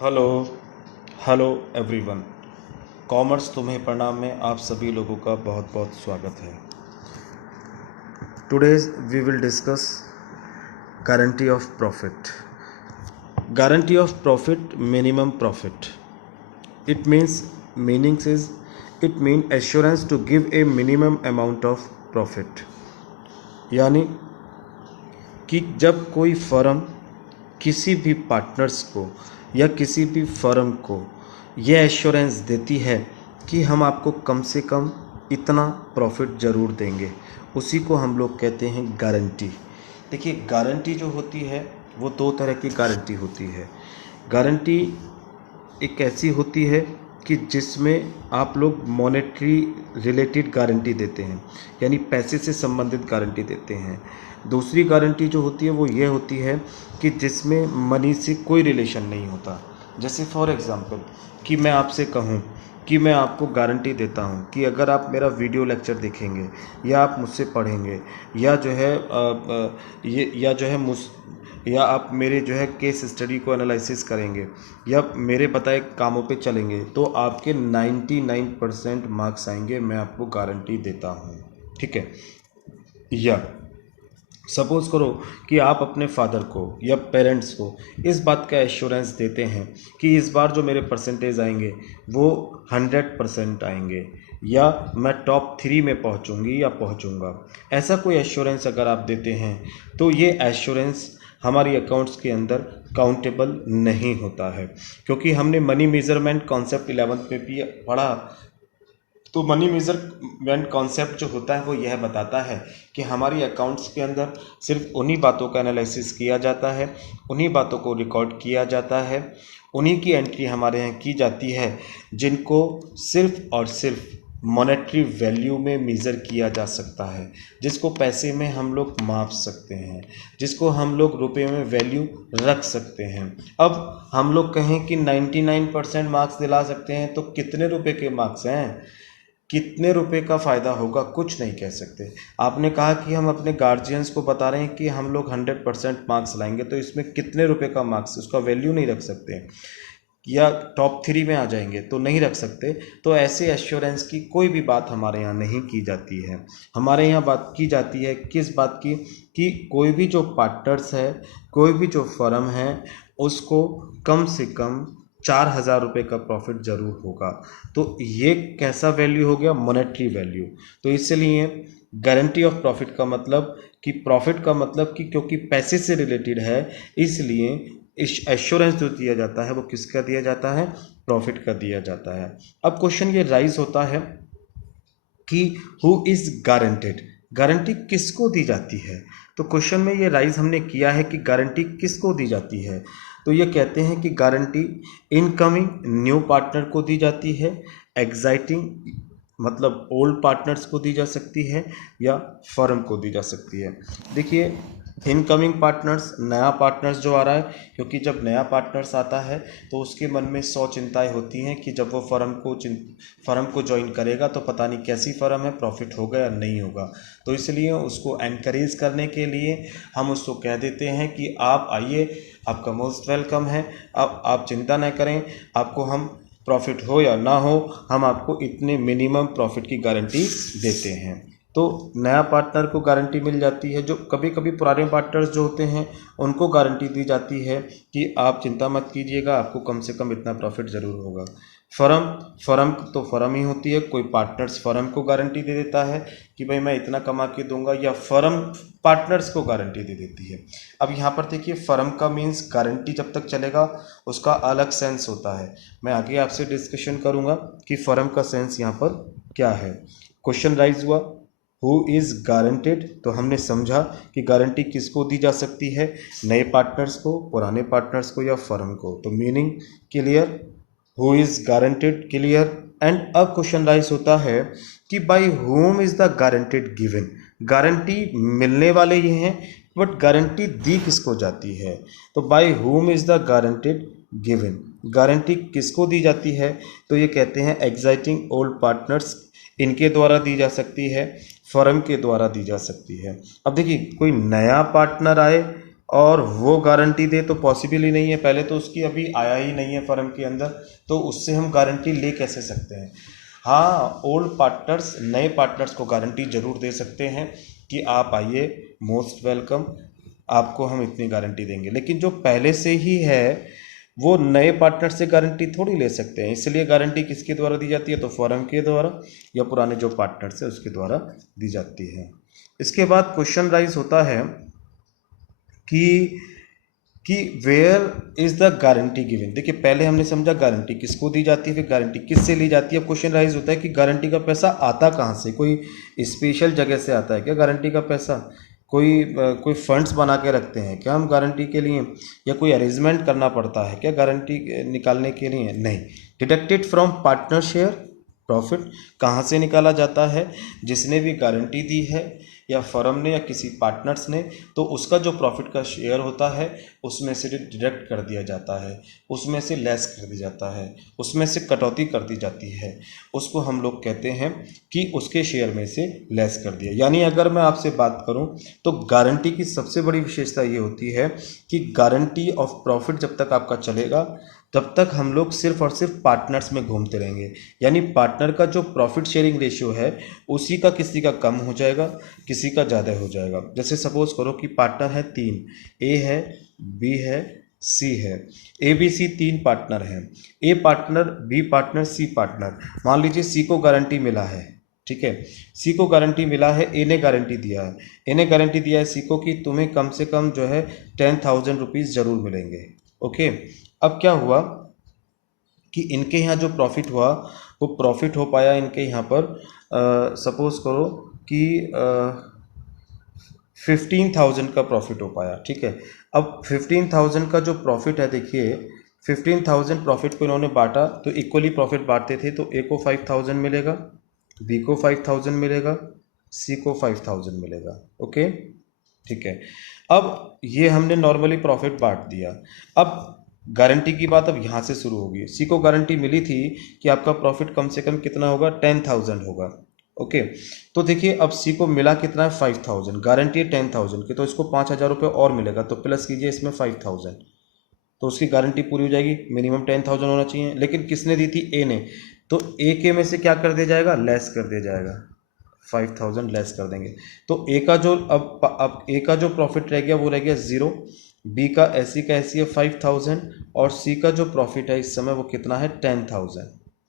Hello hello everyone. Commerce तुम्हें प्रणाम में आप सभी लोगों का बहुत बहुत स्वागत है। Today's we will discuss guarantee of profit. Guarantee of profit, minimum profit. It means meanings is it mean assurance to give a minimum amount of profit. यानी कि जब कोई फर्म किसी भी पार्टनर्स को या किसी भी फर्म को यह एश्योरेंस देती है कि हम आपको कम से कम इतना प्रॉफिट ज़रूर देंगे, उसी को हम लोग कहते हैं गारंटी। देखिए, गारंटी जो होती है वो दो तरह की गारंटी होती है। गारंटी एक ऐसी होती है कि जिसमें आप लोग मॉनेटरी रिलेटेड गारंटी देते हैं, यानी पैसे से संबंधित गारंटी देते हैं। दूसरी गारंटी जो होती है वो ये होती है कि जिसमें मनी से कोई रिलेशन नहीं होता। जैसे फॉर एग्ज़ाम्पल कि मैं आपसे कहूँ कि मैं आपको गारंटी देता हूँ कि अगर आप मेरा वीडियो लेक्चर देखेंगे या आप मुझसे पढ़ेंगे या जो है ये या जो है मुझ या आप मेरे जो है केस स्टडी को एनालिसिस करेंगे या मेरे बताए कामों पे चलेंगे तो आपके 99% मार्क्स आएंगे, मैं आपको गारंटी देता हूँ। ठीक है। या सपोज करो कि आप अपने फादर को या पेरेंट्स को इस बात का एश्योरेंस देते हैं कि इस बार जो मेरे परसेंटेज आएंगे वो 100% आएंगे या मैं टॉप 3 में पहुंचूंगी या पहुंचूंगा। ऐसा कोई एश्योरेंस अगर आप देते हैं तो ये एश्योरेंस हमारी अकाउंट्स के अंदर काउंटेबल नहीं होता है, क्योंकि हमने मनी मेजरमेंट कॉन्सेप्ट 11th में भी पढ़ा। तो मनी मेजरमेंट कॉन्सेप्ट जो होता है वो यह बताता है कि हमारी अकाउंट्स के अंदर सिर्फ उन्हीं बातों का एनालिसिस किया जाता है, उन्हीं बातों को रिकॉर्ड किया जाता है, उन्हीं की एंट्री हमारे यहाँ की जाती है जिनको सिर्फ और सिर्फ मॉनेटरी वैल्यू में मेज़र किया जा सकता है, जिसको पैसे में हम लोग माप सकते हैं, जिसको हम लोग रुपए में वैल्यू रख सकते हैं। अब हम लोग कहें कि 99% मार्क्स दिला सकते हैं तो कितने रुपए के मार्क्स हैं, कितने रुपए का फ़ायदा होगा, कुछ नहीं कह सकते। आपने कहा कि हम अपने गार्जियंस को बता रहे हैं कि हम लोग 100% मार्क्स लाएंगे, तो इसमें कितने रुपए का मार्क्स, उसका वैल्यू नहीं रख सकते। या टॉप 3 में आ जाएंगे तो नहीं रख सकते। तो ऐसे एश्योरेंस की कोई भी बात हमारे यहाँ नहीं की जाती है। हमारे यहाँ बात की जाती है किस बात की, कि कोई भी जो पार्टनर्स है, कोई भी जो फर्म है, उसको कम से कम 4,000 रुपये का प्रॉफिट ज़रूर होगा। तो ये कैसा वैल्यू हो गया, मॉनेटरी वैल्यू। तो इसलिए गारंटी ऑफ प्रॉफिट का मतलब कि प्रॉफिट का मतलब कि क्योंकि पैसे से रिलेटेड है, इसलिए एश्योरेंस जो दिया जाता है वो किसका दिया जाता है, प्रॉफिट का दिया जाता है। अब क्वेश्चन ये राइज होता है कि हु इज गारंटेड, गारंटी किसको दी जाती है। तो क्वेश्चन में ये राइज हमने किया है कि गारंटी किसको दी जाती है। तो ये कहते हैं कि गारंटी इनकमिंग न्यू पार्टनर को दी जाती है, एग्जाइटिंग मतलब ओल्ड पार्टनर्स को दी जा सकती है या फर्म को दी जा सकती है। देखिए, इनकमिंग पार्टनर्स, नया पार्टनर्स जो आ रहा है, क्योंकि जब नया पार्टनर्स आता है तो उसके मन में 100 चिंताएं होती हैं कि जब वो फर्म को ज्वाइन करेगा तो पता नहीं कैसी फर्म है, प्रॉफिट होगा या नहीं होगा। तो इसलिए उसको एनकरेज करने के लिए हम उसको कह देते हैं कि आप आइए, आपका मोस्ट वेलकम है, अब आप चिंता न करें, आपको हम प्रॉफिट हो या ना हो, हम आपको इतने मिनिमम प्रॉफिट की गारंटी देते हैं। तो नया पार्टनर को गारंटी मिल जाती है। जो कभी कभी पुराने पार्टनर्स जो होते हैं उनको गारंटी दी जाती है कि आप चिंता मत कीजिएगा, आपको कम से कम इतना प्रॉफिट ज़रूर होगा। फर्म फर्म तो फर्म ही होती है, कोई पार्टनर्स फर्म को गारंटी दे देता है कि भाई मैं इतना कमा के दूंगा, या फर्म पार्टनर्स को गारंटी दे देती है। अब यहाँ पर देखिए, फर्म का मीन्स गारंटी जब तक चलेगा उसका अलग सेंस होता है। मैं आगे आपसे डिस्कशन करूँगा कि फर्म का सेंस यहाँ पर क्या है। क्वेश्चन राइज हुआ, हु इज़ गारंटेड, तो हमने समझा कि गारंटी किसको दी जा सकती है, नए पार्टनर्स को, पुराने पार्टनर्स को या फर्म को। तो meaning clear, who is guaranteed clear. And अब क्वेश्चन राइज होता है कि by whom is the guaranteed given, guarantee मिलने वाले ये हैं बट गारंटी दी किसको जाती है। तो by whom is the guaranteed given, guarantee किसको दी जाती है, तो ये कहते हैं एग्जाइटिंग ओल्ड पार्टनर्स, इनके द्वारा दी जा सकती है, फर्म के द्वारा दी जा सकती है। अब देखिए, कोई नया पार्टनर आए और वो गारंटी दे तो पॉसिबल ही नहीं है, पहले तो उसकी अभी आया ही नहीं है फर्म के अंदर, तो उससे हम गारंटी ले कैसे सकते हैं। हाँ, ओल्ड पार्टनर्स नए पार्टनर्स को गारंटी ज़रूर दे सकते हैं कि आप आइए, मोस्ट वेलकम, आपको हम इतनी गारंटी देंगे, लेकिन जो पहले से ही है वो नए पार्टनर से गारंटी थोड़ी ले सकते हैं। इसलिए गारंटी किसके द्वारा दी जाती है, तो फर्म के द्वारा या पुराने जो पार्टनर्स है उसके द्वारा दी जाती है। इसके बाद क्वेश्चन राइज होता है कि where is the guarantee given. देखिए, पहले हमने समझा गारंटी किसको दी जाती है, फिर गारंटी किससे ली जाती है। अब क्वेश्चन राइज होता है कि गारंटी का पैसा आता कहाँ से, कोई स्पेशल जगह से आता है क्या गारंटी का पैसा, कोई फंड्स बना के रखते हैं क्या हम गारंटी के लिए, या कोई अरेंजमेंट करना पड़ता है क्या गारंटी निकालने के लिए, नहीं। Deducted from partner share profit, कहाँ से निकाला जाता है, जिसने भी गारंटी दी है या फर्म ने या किसी पार्टनर्स ने, तो उसका जो प्रॉफिट का शेयर होता है उसमें से डिडक्ट कर दिया जाता है, उसमें से लेस कर दिया जाता है, उसमें से कटौती कर दी जाती है, उसको हम लोग कहते हैं कि उसके शेयर में से लेस कर दिया। यानी अगर मैं आपसे बात करूं तो गारंटी की सबसे बड़ी विशेषता ये होती है कि गारंटी ऑफ प्रॉफिट जब तक आपका चलेगा तब तक हम लोग सिर्फ और सिर्फ पार्टनर्स में घूमते रहेंगे। यानी पार्टनर का जो प्रॉफिट शेयरिंग रेशियो है उसी का किसी का कम हो जाएगा, किसी का ज़्यादा हो जाएगा। जैसे सपोज करो कि पार्टनर है 3, ए है, बी है, सी है, ए बी सी 3 पार्टनर हैं। A partner, B partner, C partner. मान लीजिए सी को गारंटी मिला है, ठीक है, सी को गारंटी मिला है, ए ने गारंटी दिया है, ए ने गारंटी दिया है सी को कि तुम्हें कम से कम जो है 10,000 रुपीज़ ज़रूर मिलेंगे। ओके, अब क्या हुआ कि इनके यहाँ जो प्रॉफिट हुआ वो प्रॉफिट हो पाया इनके यहाँ पर, सपोज करो कि 15,000 का प्रॉफिट हो पाया, ठीक है। अब 15,000 का जो प्रॉफिट है, देखिए 15,000 प्रॉफिट को इन्होंने बांटा, तो इक्वली प्रॉफिट बांटते थे, तो ए को 5,000 मिलेगा, बी को 5,000 मिलेगा, सी को 5,000 मिलेगा। ओके, ठीक है। अब ये हमने नॉर्मली प्रॉफिट बांट दिया। अब गारंटी की बात अब यहाँ से शुरू होगी। सी को गारंटी मिली थी कि आपका प्रॉफिट कम से कम कितना होगा, 10,000 होगा। ओके, तो देखिए अब सी को मिला कितना है, 5,000, गारंटी है 10,000 की, तो इसको 5,000 रुपये और मिलेगा, तो प्लस कीजिए इसमें 5,000, तो उसकी गारंटी पूरी हो जाएगी। मिनिमम 10,000 होना चाहिए, लेकिन किसने दी थी, ए ने, तो ए के में से क्या कर दिया जाएगा, लेस कर दिया जाएगा, 5,000 लेस कर देंगे। तो ए का जो अब ए का जो प्रॉफिट रह गया वो रह गया 0, बी का ऐसी है 5,000, और सी का जो प्रॉफिट है इस समय वो कितना है, 10,000।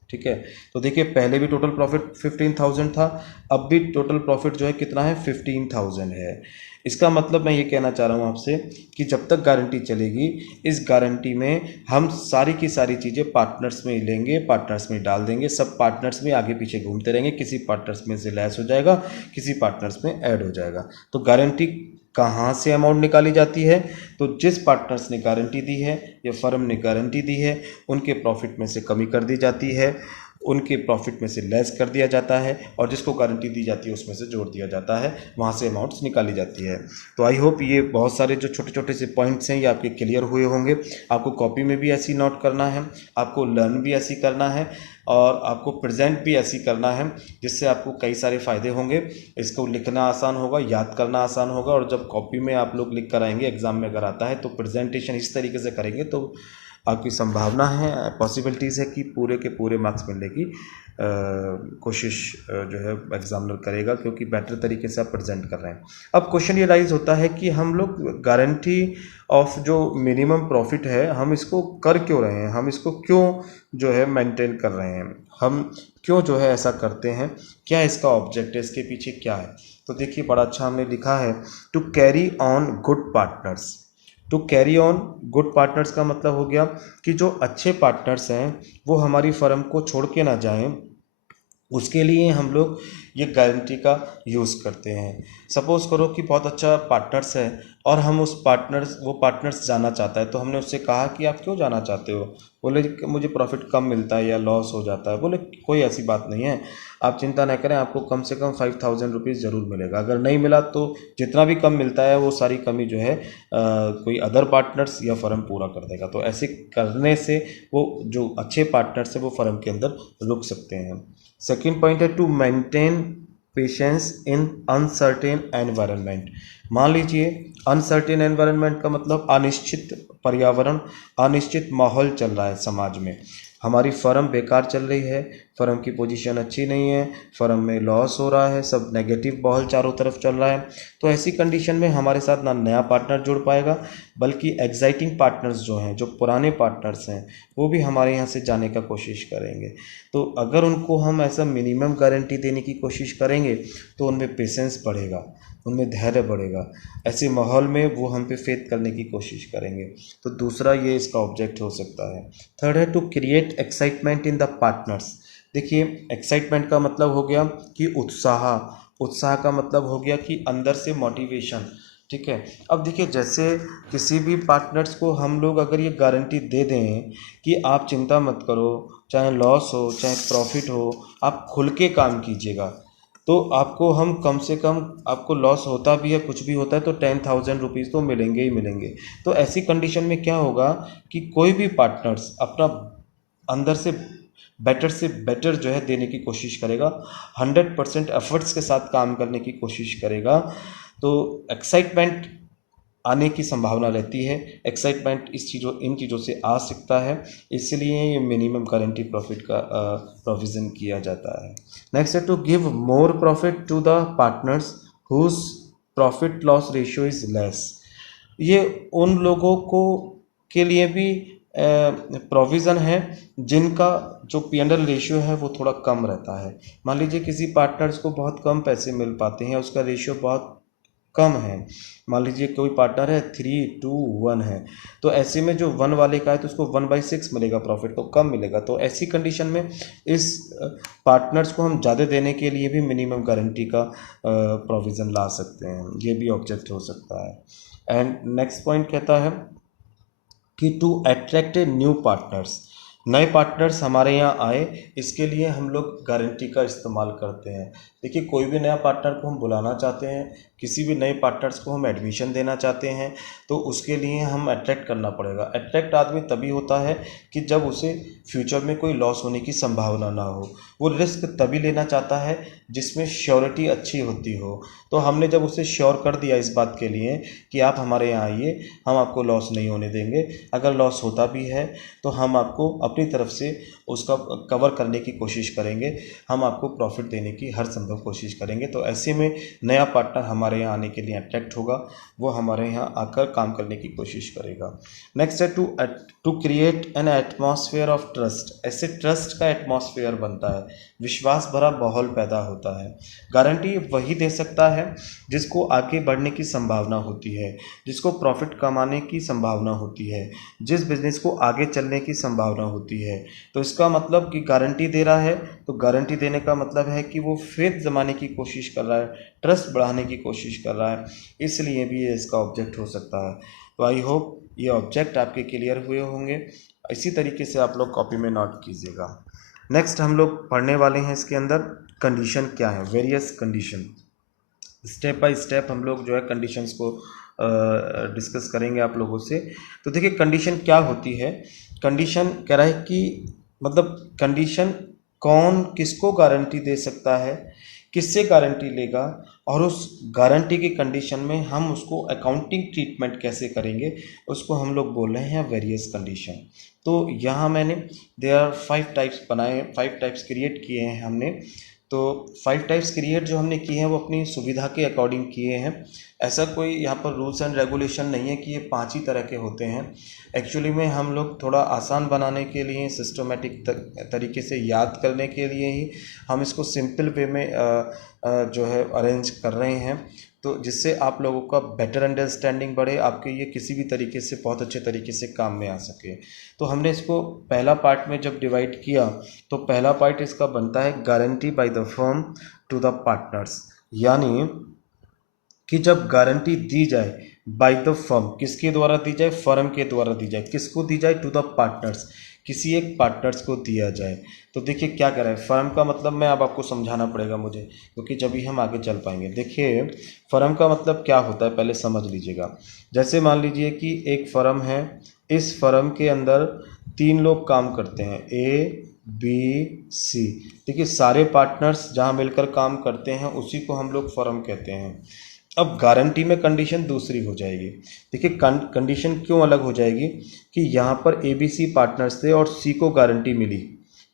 ठीक है, तो देखिए पहले भी टोटल प्रॉफिट 15,000 था, अब भी टोटल प्रॉफिट जो है कितना है, 15,000 है। इसका मतलब मैं ये कहना चाह रहा हूँ आपसे कि जब तक गारंटी चलेगी, इस गारंटी में हम सारी की सारी चीज़ें पार्टनर्स में लेंगे, पार्टनर्स में डाल देंगे, सब पार्टनर्स में आगे पीछे घूमते रहेंगे, किसी पार्टनर्स में से लेस हो जाएगा, किसी पार्टनर्स में ऐड हो जाएगा। तो गारंटी कहाँ से अमाउंट निकाली जाती है, तो जिस पार्टनर्स ने गारंटी दी है या फर्म ने गारंटी दी है उनके प्रॉफिट में से कमी कर दी जाती है, उनके प्रॉफिट में से लेस कर दिया जाता है, और जिसको गारंटी दी जाती है उसमें से जोड़ दिया जाता है, वहाँ से अमाउंट्स निकाली जाती है। तो आई होप ये बहुत सारे जो छोटे छोटे से पॉइंट्स हैं ये आपके क्लियर हुए होंगे। आपको कॉपी में भी ऐसी नोट करना है, आपको लर्न भी ऐसी करना है, और आपको प्रेजेंट भी ऐसी करना है, जिससे आपको कई सारे फ़ायदे होंगे। इसको लिखना आसान होगा, याद करना आसान होगा, और जब कॉपी में आप लोग लिख कर आएंगे एग्ज़ाम में अगर आता है तो प्रेजेंटेशन इस तरीके से करेंगे तो आपकी संभावना है, पॉसिबिलिटीज़ है कि पूरे के पूरे मार्क्स मिलने की कोशिश जो है एग्जामिनर करेगा, क्योंकि बेटर तरीके से आप प्रेजेंट कर रहे हैं। अब क्वेश्चन ये राइज होता है कि हम लोग गारंटी ऑफ जो मिनिमम प्रॉफिट है हम इसको कर क्यों रहे हैं, हम इसको क्यों जो है मेंटेन कर रहे हैं, हम क्यों जो है ऐसा करते हैं, क्या इसका ऑब्जेक्ट है, इसके पीछे क्या है। तो देखिए बड़ा अच्छा हमने लिखा है, to carry on good partners. To carry on good partners का मतलब हो गया कि जो अच्छे पार्टनर्स हैं वो हमारी फर्म को छोड़ के ना जाएं, उसके लिए हम लोग ये गारंटी का यूज़ करते हैं। सपोज़ करो कि बहुत अच्छा पार्टनर्स है और हम वो पार्टनर्स जाना चाहता है, तो हमने उससे कहा कि आप क्यों जाना चाहते हो, बोले कि मुझे प्रॉफिट कम मिलता है या लॉस हो जाता है। बोले कोई ऐसी बात नहीं है, आप चिंता न करें, आपको कम से कम 5,000 रुपीज़ ज़रूर मिलेगा। अगर नहीं मिला तो जितना भी कम मिलता है वो सारी कमी जो है कोई अदर पार्टनर्स या फर्म पूरा कर देगा। तो ऐसे करने से वो जो अच्छे पार्टनर्स है वो फर्म के अंदर रुक सकते हैं। सेकेंड पॉइंट है to maintain patience in uncertain environment. मान लीजिए अनसर्टेन एनवायरनमेंट का मतलब अनिश्चित पर्यावरण, अनिश्चित माहौल चल रहा है समाज में, हमारी फर्म बेकार चल रही है, फर्म की पोजीशन अच्छी नहीं है, फर्म में लॉस हो रहा है, सब नेगेटिव माहौल चारों तरफ चल रहा है। तो ऐसी कंडीशन में हमारे साथ ना नया पार्टनर जुड़ पाएगा, बल्कि एग्जाइटिंग पार्टनर्स जो हैं, जो पुराने पार्टनर्स हैं, वो भी हमारे यहाँ से जाने का कोशिश करेंगे। तो अगर उनको हम ऐसा मिनिमम गारंटी देने की कोशिश करेंगे तो उनमें पेशेंस बढ़ेगा, उनमें धैर्य बढ़ेगा, ऐसे माहौल में वो हम पे फेथ करने की कोशिश करेंगे। तो दूसरा ये इसका ऑब्जेक्ट हो सकता है। थर्ड है to create excitement in the partners. देखिए एक्साइटमेंट का मतलब हो गया कि उत्साह, उत्साह का मतलब हो गया कि अंदर से मोटिवेशन, ठीक है। अब देखिए जैसे किसी भी पार्टनर्स को हम लोग अगर ये गारंटी दे दें कि आप चिंता मत करो, चाहे लॉस हो चाहे प्रॉफिट हो, आप खुल के काम कीजिएगा, तो आपको हम कम से कम, आपको लॉस होता भी है कुछ भी होता है तो 10,000 रुपीज़ तो मिलेंगे ही मिलेंगे। तो ऐसी कंडीशन में क्या होगा कि कोई भी पार्टनर्स अपना अंदर से बेटर जो है देने की कोशिश करेगा, 100% एफर्ट्स के साथ काम करने की कोशिश करेगा। तो एक्साइटमेंट आने की संभावना रहती है, एक्साइटमेंट इन चीज़ों से आ सकता है, इसलिए ये मिनिमम गारंटी प्रॉफिट का प्रोविज़न किया जाता है। नेक्स्ट है to give more profit to the partners whose profit loss ratio is less. ये उन लोगों को के लिए भी प्रोविज़न है जिनका जो P&L रेशियो है वो थोड़ा कम रहता है। मान लीजिए किसी पार्टनर्स को बहुत कम पैसे मिल पाते हैं, उसका रेशियो बहुत कम है, मान लीजिए कोई पार्टनर है 3:1 है, तो ऐसे में जो 1 वाले का है तो उसको 1/6 मिलेगा, प्रॉफिट को कम मिलेगा। तो ऐसी कंडीशन में इस पार्टनर्स को हम ज़्यादा देने के लिए भी मिनिमम गारंटी का प्रोविज़न ला सकते हैं, ये भी ऑब्जेक्ट हो सकता है। एंड नेक्स्ट पॉइंट कहता है कि टू अट्रैक्ट न्यू पार्टनर्स, नए पार्टनर्स हमारे यहाँ आए, इसके लिए हम लोग गारंटी का इस्तेमाल करते हैं। देखिए कोई भी नया पार्टनर को हम बुलाना चाहते हैं, किसी भी नए पार्टनर्स को हम एडमिशन देना चाहते हैं, तो उसके लिए हम अट्रैक्ट करना पड़ेगा। अट्रैक्ट आदमी तभी होता है कि जब उसे फ्यूचर में कोई लॉस होने की संभावना ना हो, वो रिस्क तभी लेना चाहता है जिसमें श्योरिटी अच्छी होती हो। तो हमने जब उसे श्योर कर दिया इस बात के लिए कि आप हमारे यहाँ आइए, हम आपको लॉस नहीं होने देंगे, अगर लॉस होता भी है तो हम आपको अपनी तरफ से उसका कवर करने की कोशिश करेंगे, हम आपको प्रॉफिट देने की हर संभव कोशिश करेंगे। तो ऐसे में नया पार्टनर हमारे यहाँ आने के लिए अट्रैक्ट होगा, वो हमारे यहाँ आकर काम करने की कोशिश करेगा। नेक्स्ट है to create an atmosphere of trust. ऐसे ट्रस्ट का एटमॉस्फेयर बनता है, विश्वास भरा माहौल पैदा होता है। गारंटी वही दे सकता है जिसको आगे बढ़ने की संभावना होती है, जिसको प्रॉफिट कमाने की संभावना होती है, जिस बिजनेस को आगे चलने की संभावना होती है। तो इसका मतलब कि गारंटी दे रहा है, तो गारंटी देने का मतलब है कि वो फेथ जमाने की कोशिश कर रहा है, ट्रस्ट बढ़ाने की कोशिश कर रहा है, इसलिए भी ये इसका ऑब्जेक्ट हो सकता है। तो आई होप ये ऑब्जेक्ट आपके क्लियर हुए होंगे, इसी तरीके से आप लोग कॉपी में नोट कीजिएगा। नेक्स्ट हम लोग पढ़ने वाले हैं इसके अंदर कंडीशन क्या है, various condition. Step by step हम लोग जो है कंडीशंस को डिस्कस करेंगे आप लोगों से। तो देखिए कंडीशन क्या होती है, कंडीशन कह रहा है कि मतलब कंडीशन कौन किसको गारंटी दे सकता है, किससे गारंटी लेगा, और उस गारंटी की कंडीशन में हम उसको अकाउंटिंग ट्रीटमेंट कैसे करेंगे, उसको हम लोग बोल रहे हैं वेरियस कंडीशन। तो यहाँ मैंने देयर आर 5 टाइप्स बनाए, 5 टाइप्स क्रिएट किए हैं हमने। तो 5 टाइप्स क्रिएट जो हमने किए हैं वो अपनी सुविधा के अकॉर्डिंग किए हैं, ऐसा कोई यहाँ पर रूल्स एंड रेगुलेशन नहीं है कि ये 5 ही तरह के होते हैं। एक्चुअली में हम लोग थोड़ा आसान बनाने के लिए, सिस्टमेटिक तरीके से याद करने के लिए ही हम इसको सिंपल वे में जो है अरेंज कर रहे हैं, तो जिससे आप लोगों का बेटर अंडरस्टैंडिंग बढ़े, आपके ये किसी भी तरीके से बहुत अच्छे तरीके से काम में आ सके। तो हमने इसको पहला पार्ट में जब डिवाइड किया, तो पहला पार्ट इसका बनता है guarantee by the firm to the partners, यानी कि जब गारंटी दी जाए बाय द फर्म, किसके द्वारा दी जाए, फर्म के द्वारा दी जाए, किसको दी जाए, टू द पार्टनर्स, किसी एक पार्टनर्स को दिया जाए। तो देखिए क्या कह रहा है, फर्म का मतलब मैं अब आपको समझाना पड़ेगा मुझे, क्योंकि जब ही हम आगे चल पाएंगे। देखिए फर्म का मतलब क्या होता है पहले समझ लीजिएगा। जैसे मान लीजिए कि एक फर्म है, इस फर्म के अंदर 3 लोग काम करते हैं, A बी सी। देखिए सारे पार्टनर्स जहाँ मिलकर काम करते हैं उसी को हम लोग फर्म कहते हैं। अब गारंटी में कंडीशन दूसरी हो जाएगी। देखिए कंडीशन क्यों अलग हो जाएगी कि यहाँ पर ए बी सी पार्टनर्स थे और सी को गारंटी मिली,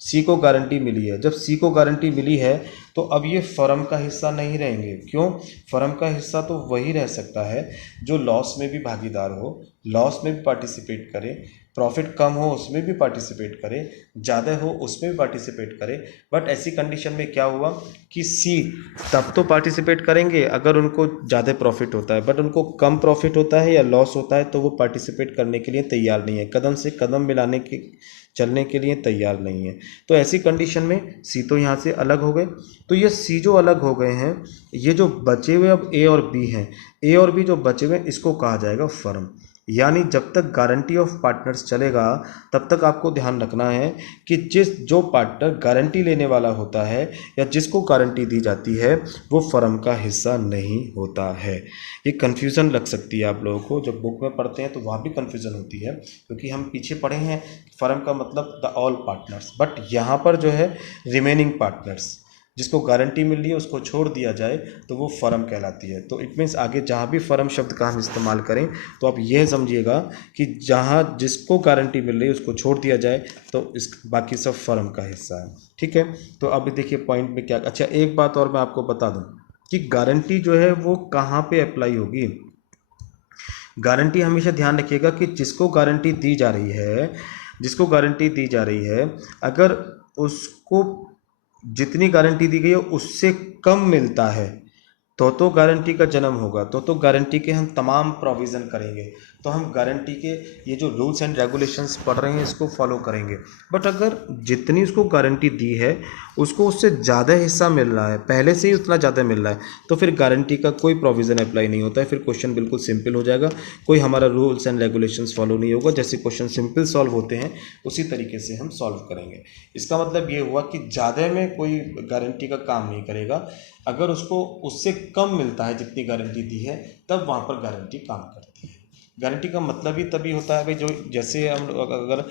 सी को गारंटी मिली है। जब सी को गारंटी मिली है तो अब ये फर्म का हिस्सा नहीं रहेंगे। क्यों? फर्म का हिस्सा तो वही रह सकता है जो लॉस में भी भागीदार हो, लॉस में भी पार्टिसिपेट करे, प्रॉफिट कम हो उसमें भी पार्टिसिपेट करे, ज़्यादा हो उसमें भी पार्टिसिपेट करे। बट ऐसी कंडीशन में क्या हुआ कि सी तब तो पार्टिसिपेट करेंगे अगर उनको ज़्यादा प्रॉफिट होता है, बट उनको कम प्रॉफिट होता है या लॉस होता है तो वो पार्टिसिपेट करने के लिए तैयार नहीं है, कदम से कदम मिलाने के चलने के लिए तैयार नहीं है। तो ऐसी कंडीशन में सी तो यहाँ से अलग हो गए। तो ये सी जो अलग हो गए हैं, ये जो बचे हुए अब ए और बी हैं, ए और बी जो बचे हुए हैं इसको कहा जाएगा फर्म। यानी जब तक गारंटी ऑफ पार्टनर्स चलेगा तब तक आपको ध्यान रखना है कि जो पार्टनर गारंटी लेने वाला होता है या जिसको गारंटी दी जाती है वो फर्म का हिस्सा नहीं होता है। ये कन्फ्यूज़न लग सकती है आप लोगों को, जब बुक में पढ़ते हैं तो वहाँ भी कन्फ्यूज़न होती है क्योंकि हम पीछे पढ़े हैं फर्म का मतलब द ऑल पार्टनर्स, बट यहाँ पर जो है रिमेनिंग पार्टनर्स, जिसको गारंटी मिल रही है उसको छोड़ दिया जाए तो वो फर्म कहलाती है। तो इट मीन्स आगे जहाँ भी फर्म शब्द का हम इस्तेमाल करें तो आप यह समझिएगा कि जहाँ जिसको गारंटी मिल रही है उसको छोड़ दिया जाए तो इस बाकी सब फर्म का हिस्सा है। ठीक है, तो अभी देखिए पॉइंट में क्या। अच्छा एक बात और मैं आपको बता दूं कि गारंटी जो है वो कहाँ पे अप्लाई होगी। गारंटी हमेशा ध्यान रखिएगा कि जिसको गारंटी दी जा रही है, जिसको गारंटी दी जा रही है, अगर उसको जितनी गारंटी दी गई है उससे कम मिलता है तो गारंटी का जन्म होगा, तो गारंटी के हम तमाम प्रोविज़न करेंगे, तो हम गारंटी के ये जो रूल्स एंड रेगुलेशंस पढ़ रहे हैं इसको फॉलो करेंगे। बट अगर जितनी उसको गारंटी दी है उसको उससे ज़्यादा हिस्सा मिल रहा है, पहले से ही उतना ज़्यादा मिल रहा है, तो फिर गारंटी का कोई प्रोविज़न अप्लाई नहीं होता है। फिर क्वेश्चन बिल्कुल सिंपल हो जाएगा, कोई हमारा रूल्स एंड रेगुलेशंस फॉलो नहीं होगा। जैसे क्वेश्चन सिंपल सॉल्व होते हैं उसी तरीके से हम सॉल्व करेंगे। इसका मतलब ये हुआ कि ज़्यादा में कोई गारंटी का काम नहीं करेगा, अगर उसको उससे कम मिलता है जितनी गारंटी दी है तब वहाँ पर गारंटी काम करती है। गारंटी का मतलब ही तभी होता है भाई, जो जैसे हम अगर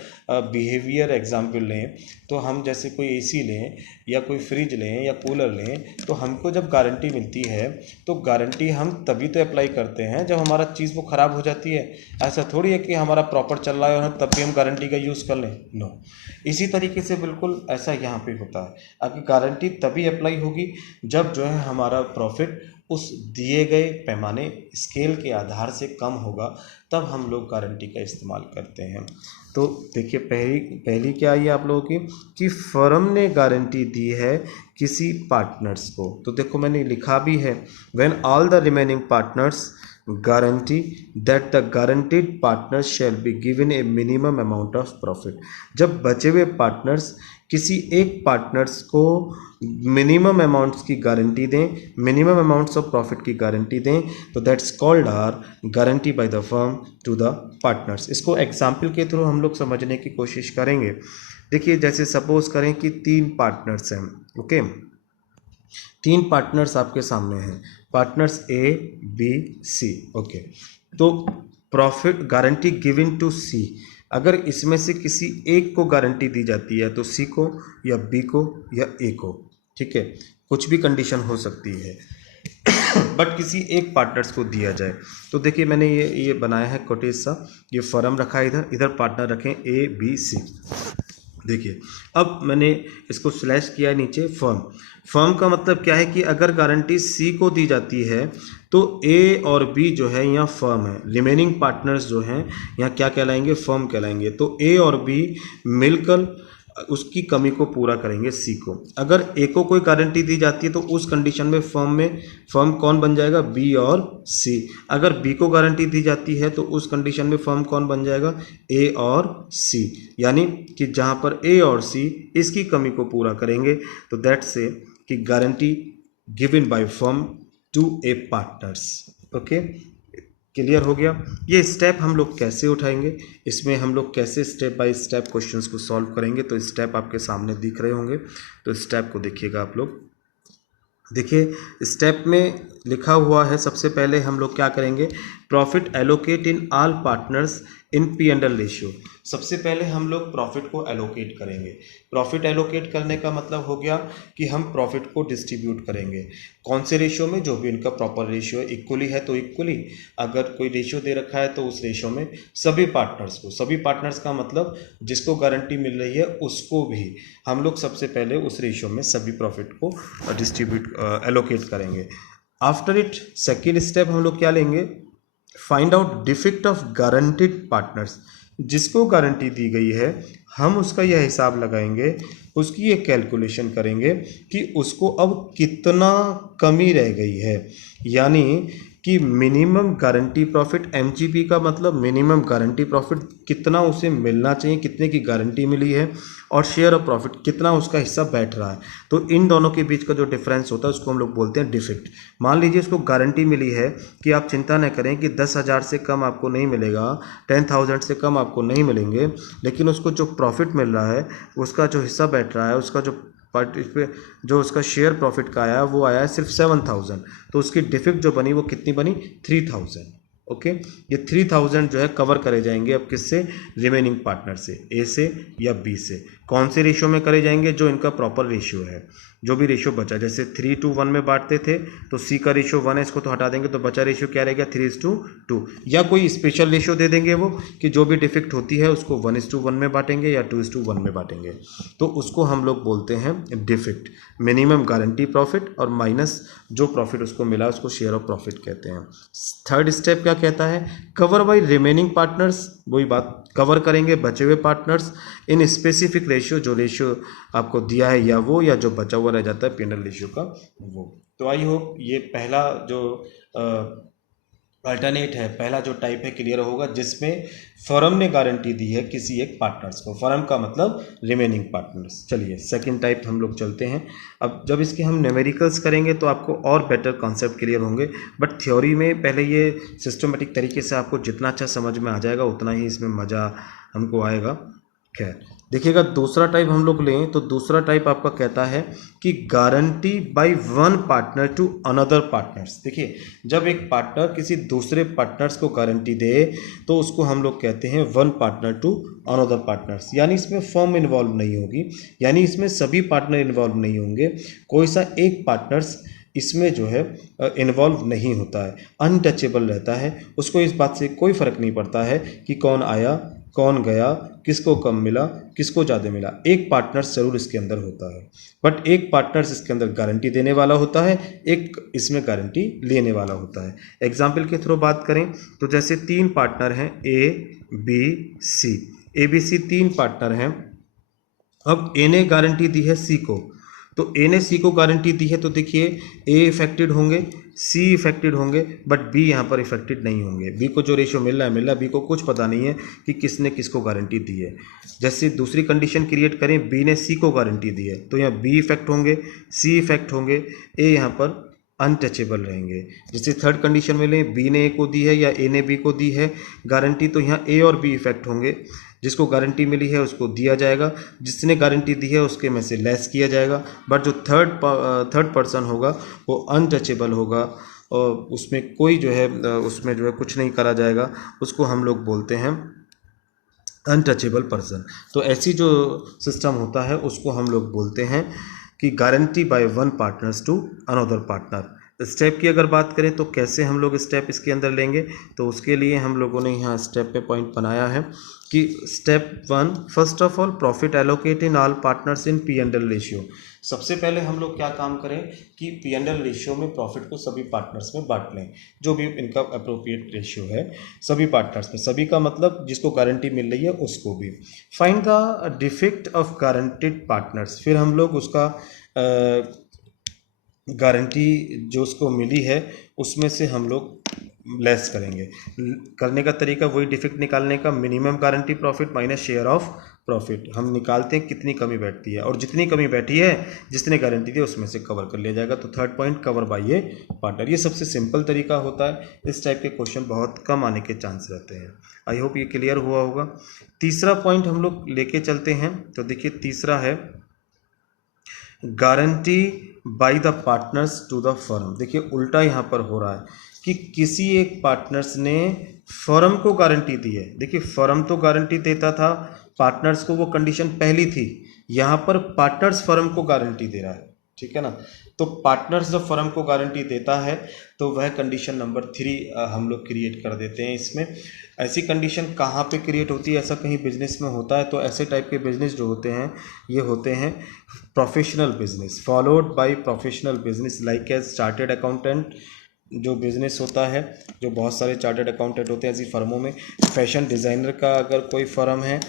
बिहेवियर एग्जाम्पल लें तो हम जैसे कोई एसी लें या कोई फ्रिज लें या कूलर लें तो हमको जब गारंटी मिलती है तो गारंटी हम तभी तो अप्लाई करते हैं जब हमारा चीज़ वो ख़राब हो जाती है। ऐसा थोड़ी है कि हमारा प्रॉपर चल रहा है और तब भी हम गारंटी का यूज़ कर लें, नो। इसी तरीके से बिल्कुल ऐसा यहाँ पे होता है। आपकी गारंटी तभी अप्लाई होगी जब जो है हमारा प्रॉफिट उस दिए गए पैमाने स्केल के आधार से कम होगा, तब हम लोग गारंटी का इस्तेमाल करते हैं। तो देखिए पहली क्या आई आप लोगों की कि फर्म ने गारंटी दी है किसी पार्टनर्स को। तो देखो मैंने लिखा भी है, when all the remaining partners guarantee that the guaranteed partners shall be given a minimum amount of profit. जब बचे हुए पार्टनर्स किसी एक पार्टनर्स को मिनिमम अमाउंट्स की गारंटी दें, मिनिमम अमाउंट्स ऑफ प्रॉफिट की गारंटी दें, तो that's called are guarantee by the firm to the partners. इसको एग्जाम्पल के थ्रू हम लोग समझने की कोशिश करेंगे। देखिए जैसे सपोज करें कि 3 पार्टनर्स हैं, ओके, 3 पार्टनर्स आपके सामने हैं, partners A B C, okay. तो profit guarantee given to C, अगर इसमें से किसी एक को गारंटी दी जाती है तो सी को या बी को या ए को, ठीक है, कुछ भी कंडीशन हो सकती है बट किसी एक पार्टनर्स को दिया जाए। तो देखिए मैंने ये बनाया है कोटेज सा, ये फर्म रखा है, इधर पार्टनर रखें ए बी सी। देखिए अब मैंने इसको स्लैश किया है नीचे फर्म। फर्म का मतलब क्या है कि अगर गारंटी सी को दी जाती है तो ए और बी जो है यहाँ फर्म है, रिमेनिंग पार्टनर्स जो हैं यहाँ क्या कहलाएंगे, फर्म कहलाएंगे। तो ए और बी मिलकर उसकी कमी को पूरा करेंगे सी को। अगर ए को कोई गारंटी दी जाती है तो उस कंडीशन में फर्म कौन बन जाएगा, बी और सी। अगर बी को गारंटी दी जाती है तो उस कंडीशन में फर्म कौन बन जाएगा, ए और सी। यानी कि जहाँ पर ए और सी इसकी कमी को पूरा करेंगे तो दैट से कि guarantee given by firm to A partners. Okay, clear हो गया। ये स्टेप हम लोग कैसे उठाएंगे, इसमें हम लोग कैसे स्टेप बाय स्टेप क्वेश्चंस को सॉल्व करेंगे, तो स्टेप आपके सामने दिख रहे होंगे, तो स्टेप को देखिएगा आप लोग। देखिए स्टेप में लिखा हुआ है, सबसे पहले हम लोग क्या करेंगे, profit allocate in all partners in P and L ratio. सबसे पहले हम लोग प्रॉफिट को एलोकेट करेंगे। प्रॉफिट एलोकेट करने का मतलब हो गया कि हम प्रॉफिट को डिस्ट्रीब्यूट करेंगे। कौन से रेशियो में? जो भी इनका प्रॉपर रेशियो है, इक्वली है तो इक्वली, अगर कोई रेशियो दे रखा है तो उस रेशियो में सभी पार्टनर्स को, सभी पार्टनर्स का मतलब जिसको गारंटी मिल रही है उसको भी हम लोग सबसे पहले उस रेशियो में सभी प्रॉफिट को डिस्ट्रीब्यूट एलोकेट करेंगे। आफ्टर इट सेकेंड स्टेप हम लोग क्या लेंगे? Find out defect of guaranteed partners. जिसको गारंटी दी गई है हम उसका यह हिसाब लगाएंगे, उसकी एक कैलकुलेशन करेंगे कि उसको अब कितना कमी रह गई है, यानी कि मिनिमम गारंटी प्रॉफिट, एमजीपी का मतलब मिनिमम गारंटी प्रॉफिट कितना उसे मिलना चाहिए, कितने की गारंटी मिली है, और शेयर ऑफ प्रॉफिट कितना उसका हिस्सा बैठ रहा है। तो इन दोनों के बीच का जो डिफरेंस होता है उसको हम लोग बोलते हैं डिफेक्ट। मान लीजिए उसको गारंटी मिली है कि आप चिंता न करें कि 10,000 से कम आपको नहीं मिलेगा, 10,000 से कम आपको नहीं मिलेंगे, लेकिन उसको जो प्रॉफिट मिल रहा है, उसका जो हिस्सा बैठ रहा है, उसका जो पार्ट इस पे जो उसका शेयर प्रॉफिट का आया वो आया है सिर्फ 7,000। तो उसकी डिफेक्ट जो बनी वो कितनी बनी? 3,000। ओके, ये 3,000 जो है कवर करे जाएंगे अब किससे? रिमेनिंग पार्टनर से, ए से या बी से। कौन से रेशियो में करे जाएंगे? जो इनका प्रॉपर रेशियो है, जो भी रेशियो बचा, जैसे 3:1 में बांटते थे तो सी का रेशियो 1 है, इसको तो हटा देंगे तो बचा रेशियो क्या रहेगा? 3:2। या कोई स्पेशल रेशियो दे देंगे वो कि जो भी डिफेक्ट होती है उसको 1:1 में बांटेंगे या 2:1 में बांटेंगे, तो उसको हम लोग बोलते हैं डिफेक्ट। मिनिमम गारंटी प्रॉफिट और माइनस जो प्रॉफिट उसको मिला उसको शेयर ऑफ प्रॉफिट कहते हैं। थर्ड स्टेप क्या कहता है? Cover by remaining partners. वही बात, कवर करेंगे बचे हुए पार्टनर्स इन स्पेसिफिक रेशियो, जो रेशियो आपको दिया है या वो, या जो बचा हुआ रह जाता है पी&एल रेशियो का वो। तो आई होप ये पहला जो अल्टरनेट है, पहला जो टाइप है क्लियर होगा, जिसमें फर्म ने गारंटी दी है किसी एक पार्टनर्स को। फर्म का मतलब रिमेनिंग पार्टनर्स। चलिए सेकंड टाइप हम लोग चलते हैं। अब जब इसके हम न्यूमेरिकल्स करेंगे तो आपको और बेटर कॉन्सेप्ट क्लियर होंगे, बट थ्योरी में पहले ये सिस्टमेटिक तरीके से आपको जितना अच्छा समझ में आ जाएगा उतना ही इसमें मज़ा हमको आएगा। खैर देखिएगा, दूसरा टाइप हम लोग लें तो दूसरा टाइप आपका कहता है कि guarantee by one partner to another partners. देखिए, जब एक पार्टनर किसी दूसरे पार्टनर्स को गारंटी दे तो उसको हम लोग कहते हैं one partner to another partners, यानी इसमें फर्म इन्वॉल्व नहीं होगी, यानी इसमें सभी पार्टनर इन्वॉल्व नहीं होंगे, कोई सा एक पार्टनर्स इसमें जो है इन्वॉल्व नहीं होता है, अनटचेबल रहता है। उसको इस बात से कोई फ़र्क नहीं पड़ता है कि कौन आया कौन गया, किसको कम मिला किसको ज़्यादा मिला, एक पार्टनर्स ज़रूर इसके अंदर होता है। बट एक पार्टनर्स इसके अंदर गारंटी देने वाला होता है, एक इसमें गारंटी लेने वाला होता है। एग्जाम्पल के थ्रू बात करें तो जैसे 3 पार्टनर हैं, A B C, A B C 3 partner हैं। अब ए ने गारंटी दी है सी को, तो ए ने सी को गारंटी दी है, तो देखिए ए इफेक्टेड होंगे, सी इफेक्टेड होंगे, बट बी यहाँ पर इफेक्टेड नहीं होंगे। बी को जो रेशियो मिल रहा है, बी को कुछ पता नहीं है कि किसने किसको गारंटी दी है। जैसे दूसरी कंडीशन क्रिएट करें, बी ने सी को गारंटी दी है, तो यहाँ बी इफेक्ट होंगे, सी इफेक्ट होंगे, ए यहाँ पर अनटचेबल रहेंगे। जैसे थर्ड कंडीशन में लें, बी ने ए को दी है या ए ने बी को दी है गारंटी, तो यहाँ ए और बी इफेक्ट होंगे। जिसको गारंटी मिली है उसको दिया जाएगा, जिसने गारंटी दी है उसके में से लेस किया जाएगा, बट जो थर्ड पर्सन होगा वो अनटचेबल होगा और उसमें कोई जो है उसमें जो है कुछ नहीं करा जाएगा, उसको हम लोग बोलते हैं अनटचेबल पर्सन। तो ऐसी जो सिस्टम होता है उसको हम लोग बोलते हैं कि guarantee by one partners to another partner. Step की अगर बात करें तो कैसे हम लोग स्टेप इसके अंदर लेंगे, तो उसके लिए हम लोगों ने यहाँ स्टेप पे पॉइंट बनाया है कि step 1, first of all profit allocate in all partners in P and L ratio. सबसे पहले हम लोग क्या काम करें कि पी&एल रेशियो में प्रॉफिट को सभी पार्टनर्स में बांट लें, जो भी इनका अप्रोप्रिएट रेशियो है सभी पार्टनर्स में, सभी का मतलब जिसको गारंटी मिल रही है उसको भी। Find the defect of guaranteed partners, फिर हम लोग उसका गारंटी जो उसको मिली है उसमें से हम लोग लेस करेंगे। करने का तरीका वही, डिफेक्ट निकालने का, minimum guarantee profit minus share of profit. हम निकालते हैं कितनी कमी बैठती है, और जितनी कमी बैठी है जिसने गारंटी दी उसमें से कवर कर लिया जाएगा। तो third point, cover by A partner. ये सबसे सिंपल तरीका होता है, इस टाइप के क्वेश्चन बहुत कम आने के चांस रहते हैं। आई होप ये क्लियर हुआ होगा। तीसरा पॉइंट हम लोग लेके चलते हैं, तो देखिए तीसरा है guarantee by the partners to the firm. देखिए उल्टा यहाँ पर हो रहा है कि किसी एक पार्टनर्स ने फर्म को गारंटी दी है। देखिए फर्म तो गारंटी देता था पार्टनर्स को, वो कंडीशन पहली थी। यहाँ पर पार्टनर्स फर्म को गारंटी दे रहा है, ठीक है ना। तो पार्टनर्स जब फर्म को गारंटी देता है तो वह कंडीशन नंबर 3 हम लोग क्रिएट कर देते हैं इसमें। ऐसी कंडीशन कहाँ पे क्रिएट होती है, ऐसा कहीं बिजनेस में होता है तो ऐसे टाइप के बिजनेस जो होते हैं ये होते हैं professional business, followed by professional business like as chartered accountant. जो बिजनेस होता है, जो बहुत सारे चार्टेड अकाउंटेंट होते हैं ऐसी फर्मों में। फैशन डिज़ाइनर का अगर कोई फर्म है,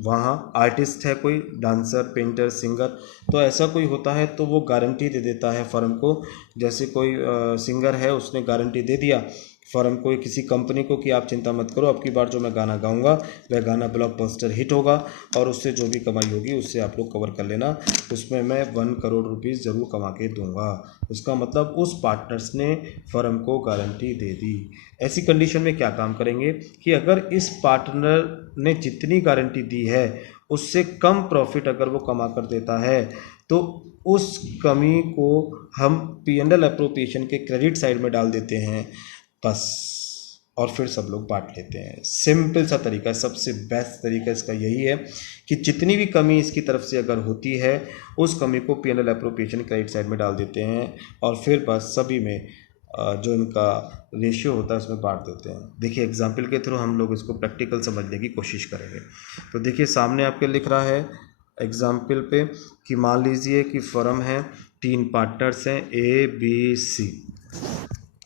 वहाँ आर्टिस्ट है कोई, डांसर, पेंटर, सिंगर, तो ऐसा कोई होता है तो वो गारंटी दे देता है फर्म को। जैसे कोई सिंगर है, उसने गारंटी दे दिया फर्म को, किसी कंपनी को, कि आप चिंता मत करो, अब की बार जो मैं गाना गाऊंगा वह गाना ब्लॉकबस्टर हिट होगा और उससे जो भी कमाई होगी उससे आप लोग कवर कर लेना, उसमें मैं 1 करोड़ रुपीज़ ज़रूर कमा के दूंगा। उसका मतलब उस पार्टनर्स ने फर्म को गारंटी दे दी। ऐसी कंडीशन में क्या काम करेंगे कि अगर इस पार्टनर ने जितनी गारंटी दी है उससे कम प्रॉफिट अगर वो कमा कर देता है तो उस कमी को हम P&L एप्रोप्रिएशन के क्रेडिट साइड में डाल देते हैं बस, और फिर सब लोग बांट लेते हैं। सिंपल सा तरीका, सबसे बेस्ट तरीका इसका यही है कि जितनी भी कमी इसकी तरफ से अगर होती है उस कमी को P&L एप्रोप्रिएशन क्रेडिट साइड में डाल देते हैं और फिर बस सभी में जो इनका रेशियो होता है उसमें बांट देते हैं। देखिए एग्जाम्पल के थ्रू हम लोग इसको प्रैक्टिकल समझने की कोशिश करेंगे। तो देखिए सामने आपके लिख रहा है एग्जाम्पल पे कि मान लीजिए कि फर्म है, 3 पार्टनर्स हैं ABC,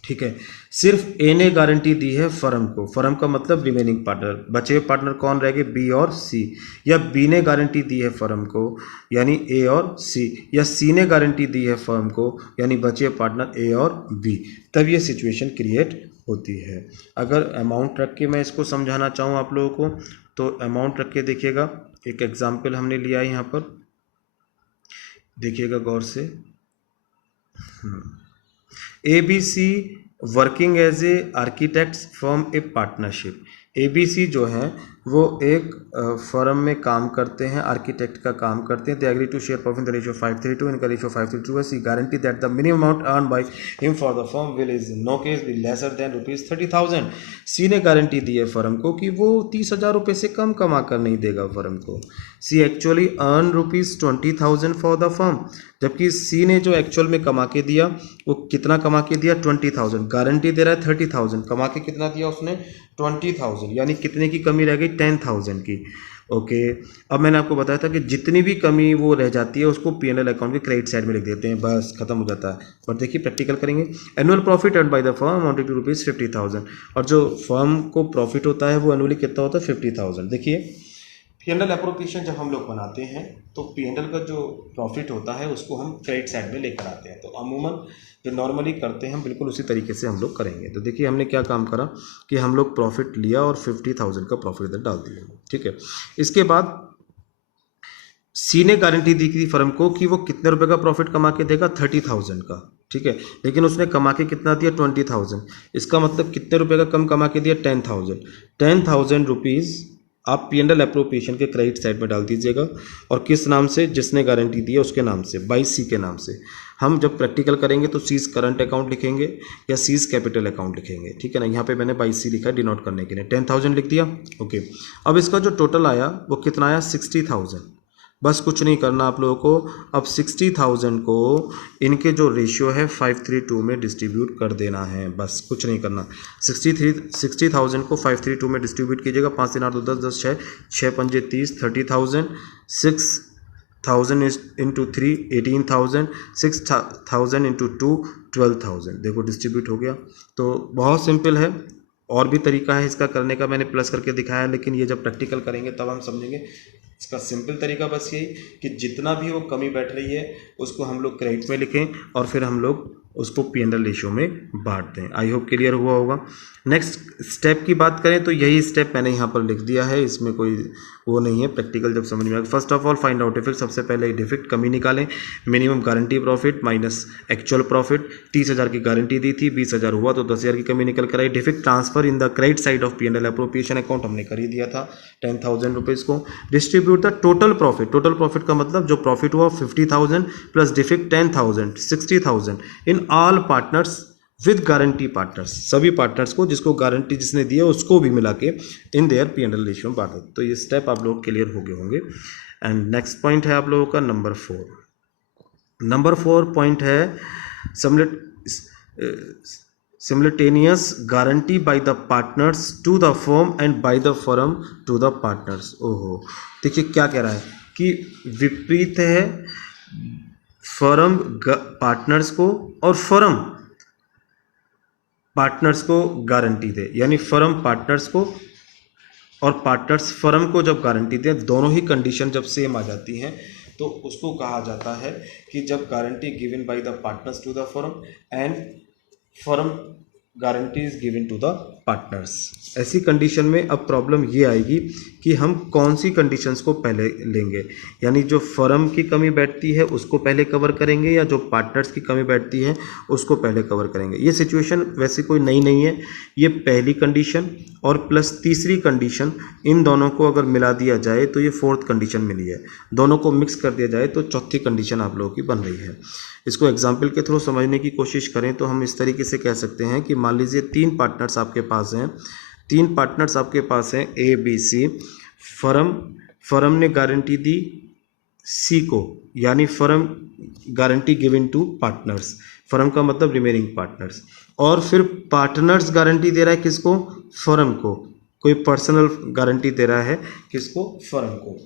ठीक है। सिर्फ ए ने गारंटी दी है फर्म को, फर्म का मतलब रिमेनिंग पार्टनर, बचे हुए पार्टनर कौन रह गए, बी और सी। या बी ने गारंटी दी है फर्म को यानी ए और सी, या सी ने गारंटी दी है फर्म को यानी बचे हुए पार्टनर ए और बी। तब ये सिचुएशन क्रिएट होती है। अगर अमाउंट रख के मैं इसको समझाना चाहूँ आप लोगों को तो अमाउंट रख के देखिएगा, एक एग्जाम्पल हमने लिया है यहाँ पर, देखिएगा गौर से। ABC working as a architects form a partnership. ABC जो है वो एक फर्म में काम करते हैं, आर्किटेक्ट का काम करते हैं। They agree to share profit in the ratio 5:3, इनका रेशियो 5:2 है। C guarantee that the minimum amount earn by him for the firm will is no case be lesser than ₹30,000। C ने गारंटी दी है firm को कि वो 30,000 रुपये से कम कमा कर नहीं देगा फर्म को। C actually earn ₹20,000 for the firm, जबकि सी ने जो एक्चुअल में कमा के दिया वो कितना कमा के दिया, 20,000। गारंटी दे रहा है 30,000, कमा के कितना दिया उसने, 20,000, यानी कितने की कमी रह गई, 10,000 की। ओके, अब मैंने आपको बताया था कि जितनी भी कमी वो रह जाती है उसको P&L अकाउंट के क्रेडिट साइड में लिख देते हैं, बस खत्म हो जाता है। और देखिए प्रैक्टिकल करेंगे। Annual profit earn by the firm amounted to ₹50,000, और जो फर्म को प्रॉफिट होता है वो एनुअली कितना होता है, 50,000। देखिए P&L एप्रोप्रिएशन जब हम लोग बनाते हैं तो P&L का जो प्रॉफिट होता है उसको हम क्रेडिट साइड में लेकर आते हैं। तो अमूमन जो नॉर्मली करते हैं हम बिल्कुल उसी तरीके से हम लोग करेंगे। तो देखिए हमने क्या काम करा कि हम लोग प्रॉफिट लिया और 50,000 का प्रॉफिट इधर डाल दिया, ठीक है। इसके बाद सी ने गारंटी दी थी फर्म को कि वो कितने रुपए का प्रॉफिट कमा के देगा, 30,000 का, ठीक है। लेकिन उसने कमा के कितना दिया, 20,000। इसका मतलब कितने रुपए का कम कमा के दिया, 10,000। 10,000 रुपीज़ आप P&L एप्रोप्रिएशन के क्रेडिट साइड में डाल दीजिएगा, और किस नाम से, जिसने गारंटी दी है उसके नाम से, बाई सी के नाम से। हम जब प्रैक्टिकल करेंगे तो सीज करंट अकाउंट लिखेंगे या सीज कैपिटल अकाउंट लिखेंगे, ठीक है ना। यहाँ पे मैंने बाई सी लिखा है डिनोट करने के लिए, 10,000 लिख दिया, ओके। अब इसका जो टोटल आया वो कितना आया, 60,000। बस कुछ नहीं करना आप लोगों को, अब 60,000 को इनके जो रेशियो है 5:3 में डिस्ट्रीब्यूट कर देना है, बस कुछ नहीं करना। 60,000 को 5:3 में डिस्ट्रीब्यूट कीजिएगा, 5 3 8 2 10 10 6 6 5 30, 30,000, 6,000 इंटू 3 18,000, 6,000 इंटू 2 12,000। देखो डिस्ट्रीब्यूट हो गया। तो बहुत सिंपल है, और भी तरीका है इसका करने का, मैंने प्लस करके दिखाया, लेकिन ये जब प्रैक्टिकल करेंगे तब हम समझेंगे। इसका सिंपल तरीका बस यही कि जितना भी वो कमी बैठ रही है उसको हम लोग क्रेडिट में लिखें और फिर हम लोग उसको P&L रेशियो में बांट दें। आई होप क्लियर हुआ होगा। नेक्स्ट स्टेप की बात करें तो यही स्टेप मैंने यहाँ पर लिख दिया है, इसमें कोई वो नहीं है, प्रैक्टिकल जब समझ में आएगा। First of all find out defect, सबसे पहले डिफेक्ट कमी निकालें। Minimum guarantee profit minus actual profit, 30,000 की गारंटी दी थी, 20,000 हुआ तो 10,000 की कमी निकल कर आई। Defect transfer in the credit side of P&L appropriation account हमने कर ही दिया था, 10,000 रुपीज़ को। Distribute the total profit, total profit का मतलब जो प्रॉफिट हुआ 50,000 plus defect 10,000, 60,000 in all partners with guarantee partners, सभी पार्टनर्स को जिसको गारंटी जिसने दी है उसको भी मिला के इन देयर P&L रेशियो में बांट दो। तो ये स्टेप आप लोग क्लियर हो गए होंगे। एंड नेक्स्ट पॉइंट है आप लोगों का नंबर 4। नंबर 4 पॉइंट है simultaneous guarantee by the partners to the firm and by the firm to the partners. ओहो, देखिए क्या कह रहा है कि विपरीत है, फर्म पार्टनर्स को और फर्म पार्टनर्स को गारंटी दे, यानी फर्म पार्टनर्स को और पार्टनर्स फर्म को जब गारंटी दें, दोनों ही कंडीशन जब सेम आ जाती हैं तो उसको कहा जाता है कि जब guarantee given by the partners to the firm and firm guarantee is given to the partners. ऐसी कंडीशन में अब प्रॉब्लम ये आएगी कि हम कौन सी कंडीशंस को पहले लेंगे, यानी जो फर्म की कमी बैठती है उसको पहले कवर करेंगे या जो पार्टनर्स की कमी बैठती है उसको पहले कवर करेंगे। ये सिचुएशन वैसे कोई नई नहीं है, ये पहली कंडीशन और प्लस तीसरी कंडीशन, इन दोनों को अगर मिला दिया जाए तो ये फोर्थ कंडीशन मिली है, दोनों को मिक्स कर दिया जाए तो चौथी कंडीशन आप लोगों की बन रही है। इसको एग्जाम्पल के थ्रू समझने की कोशिश करें तो हम इस तरीके से कह सकते हैं कि मान लीजिए 3 पार्टनर्स आपके पास हैं, 3 पार्टनर्स आपके पास हैं ए बी सी। फर्म ने गारंटी दी सी को, यानी firm guarantee given to partners, firm का मतलब रिमेनिंग पार्टनर्स, और फिर पार्टनर्स गारंटी दे रहा है किसको, फर्म को, कोई पर्सनल गारंटी दे रहा है किसको, फर्म को।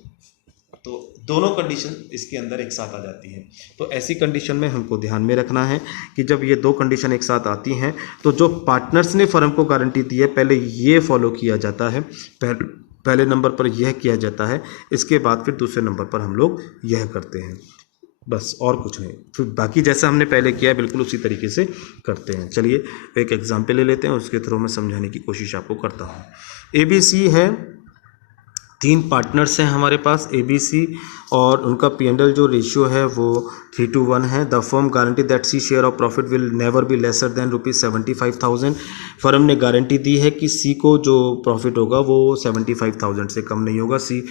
तो दोनों कंडीशन इसके अंदर एक साथ आ जाती हैं। तो ऐसी कंडीशन में हमको ध्यान में रखना है कि जब ये दो कंडीशन एक साथ आती हैं तो जो पार्टनर्स ने फर्म को गारंटी दी है पहले ये फॉलो किया जाता है, पहले नंबर पर यह किया जाता है, इसके बाद फिर दूसरे नंबर पर हम लोग यह करते हैं, बस और कुछ नहीं। फिर बाकी जैसा हमने पहले किया है बिल्कुल उसी तरीके से करते हैं। चलिए एक एग्जाम्पल ले लेते हैं, उसके थ्रू मैं समझाने की कोशिश आपको करता हूँ। ABC है, 3 पार्टनर्स हैं हमारे पास ABC और उनका P&L जो रेशियो है वो 3:1 है। The firm guarantee that C share of profit will never be lesser than ₹75,000। Firm ने गारंटी दी है कि सी को जो प्रॉफिट होगा वो 75,000 से कम नहीं होगा। सी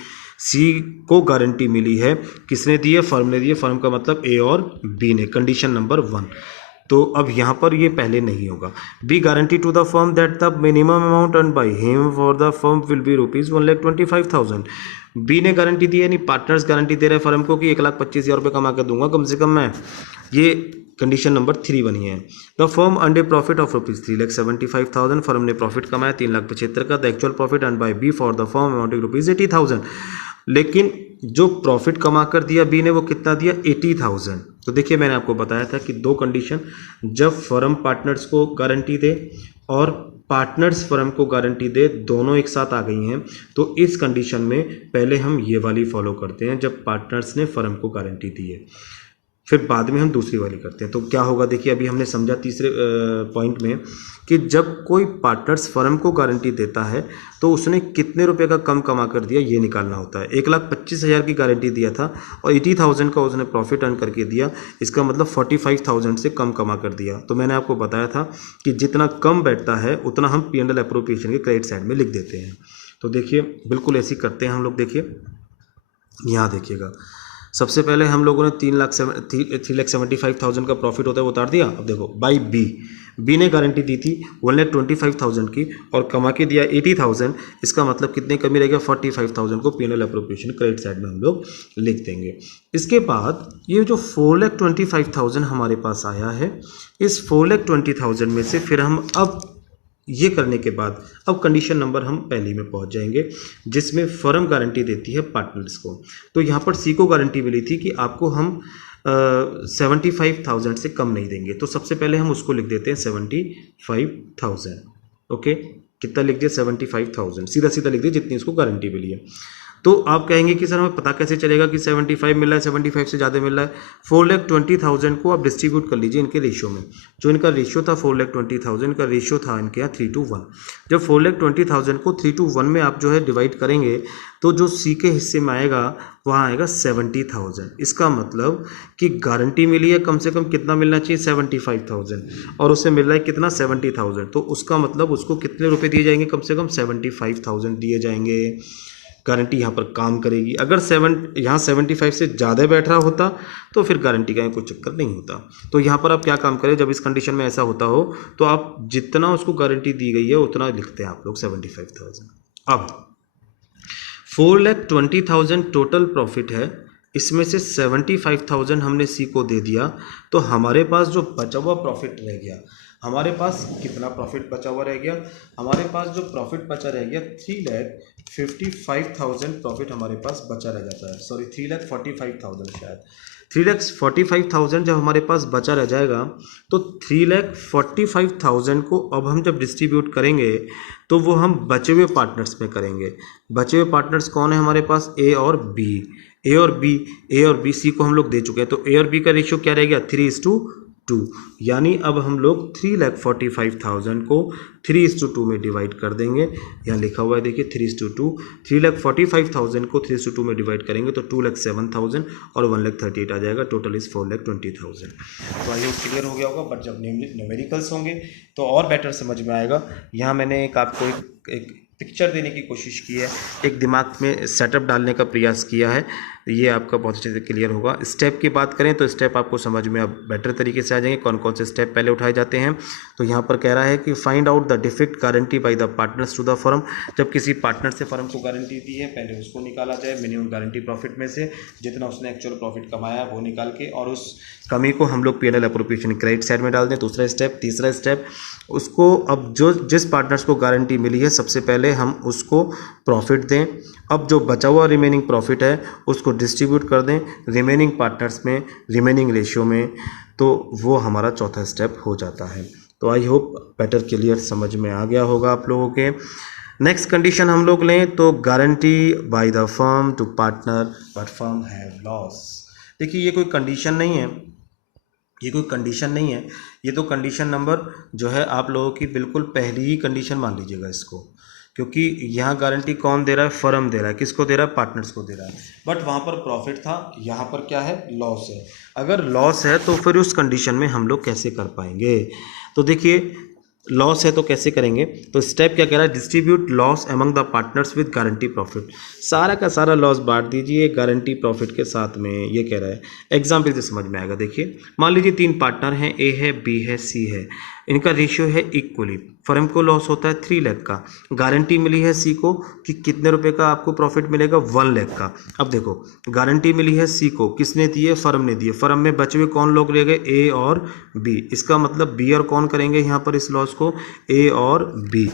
को गारंटी मिली है, किसने दी है, फर्म ने दी है, फर्म का मतलब A और B ने, कंडीशन नंबर 1। तो अब यहाँ पर ये पहले नहीं होगा। B guarantee to the firm that the minimum amount earn by him for the firm will be ₹1,25,000। B ने गारंटी दी है, यानी पार्टनर्स गारंटी दे रहे हैं फर्म को कि 1,25,000 रुपये कमा कर दूंगा कम से कम मैं, ये कंडीशन नंबर 3 बनी है। The firm earned a profit of ₹3,75,000। Firm ने प्रॉफिट कमाया 3,75,000 का। The actual profit earn by B for the firm amounting ₹80,000। लेकिन जो प्रॉफिट कमा कर दिया बी ने वो कितना दिया, 80,000। तो देखिए मैंने आपको बताया था कि दो कंडीशन, जब फर्म पार्टनर्स को गारंटी दे और पार्टनर्स फर्म को गारंटी दे, दोनों एक साथ आ गई हैं। तो इस कंडीशन में पहले हम ये वाली फॉलो करते हैं जब पार्टनर्स ने फर्म को गारंटी दी है, फिर बाद में हम दूसरी वाली करते हैं। तो क्या होगा देखिए, अभी हमने समझा तीसरे पॉइंट में कि जब कोई पार्टनर्स फर्म को गारंटी देता है तो उसने कितने रुपए का कम कमा कर दिया ये निकालना होता है। 1,25,000 की गारंटी दिया था और 80,000 का उसने प्रॉफिट अर्न करके दिया, इसका मतलब 45,000 से कम कमा कर दिया। तो मैंने आपको बताया था कि जितना कम बैठता है उतना हम P&L एप्रोप्रिएशन के क्रेडिट साइड में लिख देते हैं। तो देखिए बिल्कुल ऐसी करते हैं हम लोग। देखिए यहाँ देखिएगा, सबसे पहले हम लोगों ने 3,75,000 का प्रॉफिट होता है वो उतार दिया। अब देखो बाई बी ने गारंटी दी थी 1,25,000 की और कमा के दिया 80,000, इसका मतलब कितने कमी रहेगा, 45,000 को P&L एप्रोप्रिएशन क्रेडिट साइड में हम लोग लिख देंगे। इसके बाद ये जो 4,25,000 हमारे पास आया है, इस 4,20,000 में से फिर हम अब ये करने के बाद अब कंडीशन नंबर हम पहली में पहुंच जाएंगे जिसमें फर्म गारंटी देती है पार्टनर्स को। तो यहाँ पर सी को गारंटी मिली थी कि आपको हम 75,000 से कम नहीं देंगे। तो सबसे पहले हम उसको लिख देते हैं 75,000। ओके, कितना लिख दिया, 75,000, सीधा सीधा लिख दिया जितनी उसको गारंटी मिली है। तो आप कहेंगे कि सर हमें पता कैसे चलेगा कि 75 मिल रहा है, 75 से ज़्यादा मिल रहा है। 4,20,000 को आप डिस्ट्रीब्यूट कर लीजिए इनके रेशियो में। जो इनका रेशियो था 4,20,000 का रेशियो था इनके यहाँ 3:1। जब 4,20,000 को 3:1 में आप जो है डिवाइड करेंगे तो जो सी के हिस्से में आएगा वहाँ आएगा 70,000। इसका मतलब कि गारंटी मिली है कम से कम कितना मिलना चाहिए, 75,000, और उसे मिल रहा है कितना, 70,000। तो उसका मतलब उसको कितने रुपये दिए जाएंगे, कम से कम 75,000 दिए जाएंगे। गारंटी यहाँ पर काम करेगी। अगर यहाँ 75 से ज़्यादा बैठ रहा होता तो फिर गारंटी का कोई चक्कर नहीं होता। तो यहाँ पर आप क्या काम करें, जब इस कंडीशन में ऐसा होता हो तो आप जितना उसको गारंटी दी गई है उतना लिखते हैं आप लोग 75,000। अब 4,20,000 टोटल प्रॉफिट है, इसमें से 75,000 हमने सी को दे दिया, तो हमारे पास जो बचा हुआ प्रॉफिट रह गया, हमारे पास कितना प्रॉफिट बचा हुआ रह गया, हमारे पास जो प्रॉफिट बचा रह गया 3,55,000 प्रॉफिट हमारे पास बचा रह जाता है, सॉरी 3,45,000 शायद 3,45,000 जब हमारे पास बचा रह जाएगा तो 3,45,000 को अब हम जब डिस्ट्रीब्यूट करेंगे तो वो हम बचे हुए पार्टनर्स में करेंगे। बचे हुए पार्टनर्स कौन है हमारे पास, ए और बी। ए और बी सी को हम लोग दे चुके हैं, तो ए और बी का रेशियो क्या रह गया 3:2, यानी अब हम लोग 3,45,000 को 3:2 में डिवाइड कर देंगे। यहाँ लिखा हुआ है देखिए 3:2, 3,45,000 को 3:2 में डिवाइड करेंगे तो 2,07,000 और 1,38,000 आ जाएगा, टोटल इज 4,20,000। तो आइए क्लियर हो गया होगा, बट जब न्यूमेरिकल्स होंगे तो और बेटर समझ में आएगा। यहाँ मैंने आपको एक पिक्चर देने की कोशिश की है, एक दिमाग में सेटअप डालने का प्रयास किया है, ये आपका बहुत अच्छे से क्लियर होगा। स्टेप की बात करें तो स्टेप आपको समझ में अब बेटर तरीके से आ जाएंगे, कौन कौन से स्टेप पहले उठाए जाते हैं। तो यहाँ पर कह रहा है कि find out the defect guarantee by the partners to the firm. जब किसी पार्टनर से फर्म को गारंटी दी है, पहले उसको निकाला जाए मिनिमम गारंटी प्रॉफिट में से, जितना उसने एक्चुअल प्रॉफिट कमाया वो निकाल के, और उस कमी को हम लोग P&L अप्रोप्रिएशन क्रेडिट साइड में डाल दें। दूसरा स्टेप, तीसरा स्टेप, उसको अब जिस पार्टनर्स को गारंटी मिली है सबसे पहले हम उसको प्रॉफिट दें। अब जो बचा हुआ रिमेनिंग प्रॉफिट है उसको डिस्ट्रीब्यूट कर दें रिमेनिंग पार्टनर्स में, रिमेनिंग रेशियो में, तो वो हमारा चौथा स्टेप हो जाता है। तो आई होप बेटर क्लियर समझ में आ गया होगा आप लोगों के। नेक्स्ट कंडीशन हम लोग लें तो guarantee by the firm to partner but firm have loss. देखिए ये कोई कंडीशन नहीं है, ये कोई कंडीशन नहीं है, ये तो कंडीशन नंबर जो है आप लोगों की बिल्कुल पहली ही कंडीशन मान लीजिएगा इसको, क्योंकि यहाँ गारंटी कौन दे रहा है, फर्म दे रहा है। किसको दे रहा है, पार्टनर्स को दे रहा है, बट वहाँ पर प्रॉफिट था, यहाँ पर क्या है, लॉस है। अगर लॉस है तो फिर उस कंडीशन में हम लोग कैसे कर पाएंगे, तो देखिए लॉस है तो कैसे करेंगे, तो स्टेप क्या कह रहा है, distribute loss among the partners with guarantee profit. सारा का सारा लॉस बांट दीजिए गारंटी प्रॉफिट के साथ में, ये कह रहा है। एग्जाम्पल से समझ में आएगा। देखिए मान लीजिए 3 पार्टनर हैं, ए है, बी है, सी है, इनका रेशियो है इक्वली। फर्म को लॉस होता है 3 लाख का, गारंटी मिली है सी को कि कितने रुपए का आपको प्रॉफिट मिलेगा, 1 लाख का। अब देखो गारंटी मिली है सी को, किसने दी है, फर्म ने दी है। फर्म में बचे हुए कौन लोग रह गए, ए और बी। इसका मतलब बी और कौन करेंगे यहाँ पर इस लॉस को, ए और बी।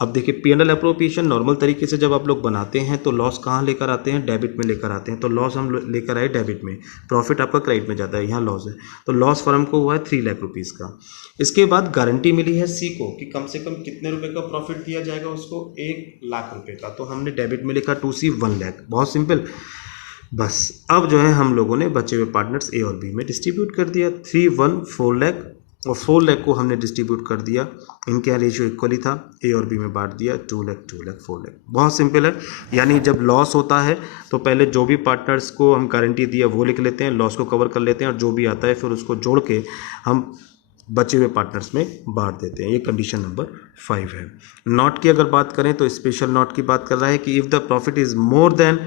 अब देखिए P&L अप्रोप्रिएशन नॉर्मल तरीके से जब आप लोग बनाते हैं तो लॉस कहाँ लेकर आते हैं, डेबिट में लेकर आते हैं। तो लॉस हम लेकर आए डेबिट में, प्रॉफिट आपका क्रेडिट में जाता है, यहाँ लॉस है। तो लॉस फर्म को हुआ है 3 लाख रुपीज़ का। इसके बाद गारंटी मिली है सी को कि कम से कम कितने रुपए का प्रॉफिट दिया जाएगा उसको, 1 लाख रुपए का। तो हमने डेबिट में लिखा 2C 1 लाख, बहुत सिंपल। बस अब जो है हम लोगों ने बचे हुए पार्टनर्स ए और बी में डिस्ट्रीब्यूट कर दिया, 3, 1, 4 लाख, और 4 लाख को हमने डिस्ट्रीब्यूट कर दिया, इनके यहाँ रेशियो इक्वली था, ए और बी में बांट दिया, 2 लाख 2 लाख 4 लाख। बहुत सिंपल है। यानी जब लॉस होता है तो पहले जो भी पार्टनर्स को हम गारंटी दिया वो लिख लेते हैं, लॉस को कवर कर लेते हैं, और जो भी आता है फिर उसको जोड़ के हम बचे हुए पार्टनर्स में बांट देते हैं। ये कंडीशन नंबर 5 है। नॉट की अगर बात करें तो स्पेशल नॉट की बात कर रहा है कि if the profit is more than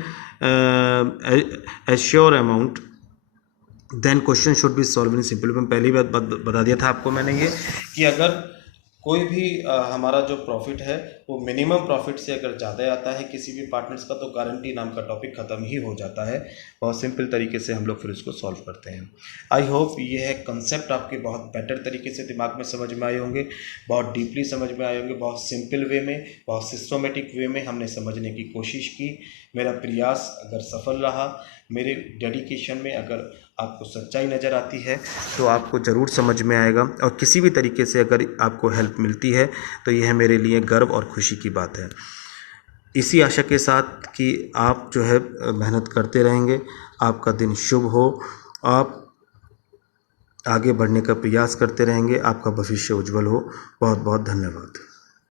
assure amount then question should be solve in simple. मैं पहली बात बता दिया था आपको मैंने ये कि अगर कोई भी हमारा जो प्रॉफिट है वो मिनिमम प्रॉफिट से अगर ज़्यादा आता है किसी भी पार्टनर्स का, तो गारंटी नाम का टॉपिक ख़त्म ही हो जाता है। बहुत सिंपल तरीके से हम लोग फिर इसको सॉल्व करते हैं। आई होप ये है कंसेप्ट आपके बहुत बेटर तरीके से दिमाग में समझ में आए होंगे, बहुत डीपली समझ में आए होंगे, बहुत सिंपल वे में, बहुत सिस्टमेटिक वे में हमने समझने की कोशिश की। मेरा प्रयास अगर सफल रहा, मेरे डेडिकेशन में अगर आपको सच्चाई नज़र आती है तो आपको ज़रूर समझ में आएगा, और किसी भी तरीके से अगर आपको हेल्प मिलती है तो यह मेरे लिए गर्व और खुशी की बात है। इसी आशा के साथ कि आप जो है मेहनत करते रहेंगे, आपका दिन शुभ हो, आप आगे बढ़ने का प्रयास करते रहेंगे, आपका भविष्य उज्जवल हो। बहुत बहुत धन्यवाद।